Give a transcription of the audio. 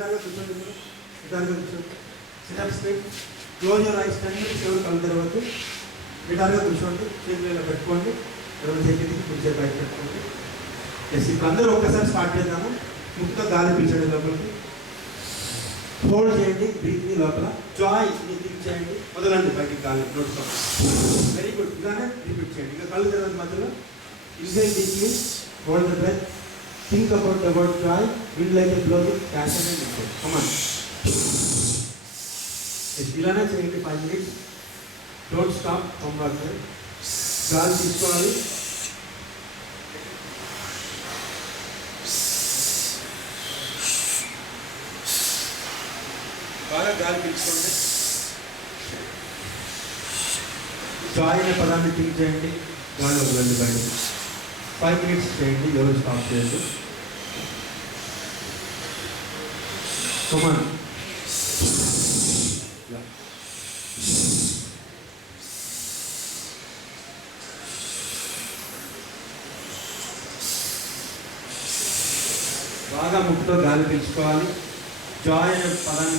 నిటారుగా కూర్చోండి, మీరు నిటారుగా కూర్చోండి. Sit up speed. Close your eyes 10 minutes. ఎవరు కళ్ళు తెరవద్దు. నిటారుగా కూర్చోండి. చేతులు ఇలా పెట్టుకోండి. ఎవరు చేతికి కుడిచే బయట పెట్టుకోండి. ఎస్, ఇప్పుడు అందరూ ఒక్కసారి స్టార్ట్ చేద్దాము. ముక్త గాలి పీల్చండి లోపలికి. హోల్డ్ చేయండి బ్రీత్ని లోపల. జాయ్ ని థింక్ చేయండి. వదలండి బయటికి గాలి నోట్తో. Very good. ఇలానే రిపీట్ చేయండి. ఇక కళ్ళు తెరవద్దు మధ్యలో. Inhale deeply, hold the breath, think about the word joy, will like a blowing, passion and intel. Come on. ఇలానే చేయండి 5 minutes. Don't stop. Come back. గాలి తీసుకోవాలి. బాగా గాలి పీల్చుకోండి. జాయ్ అనే పదాన్ని థింక్ చేయండి. గాలి వదలండి బయటకు. 5 minutes చేయండి. ఎవరు స్టాప్ చేయండి. కమాన్. బాగా ముక్కుతో గాలి పీల్చుకోవాలి. జాయ్ అనే పదాన్ని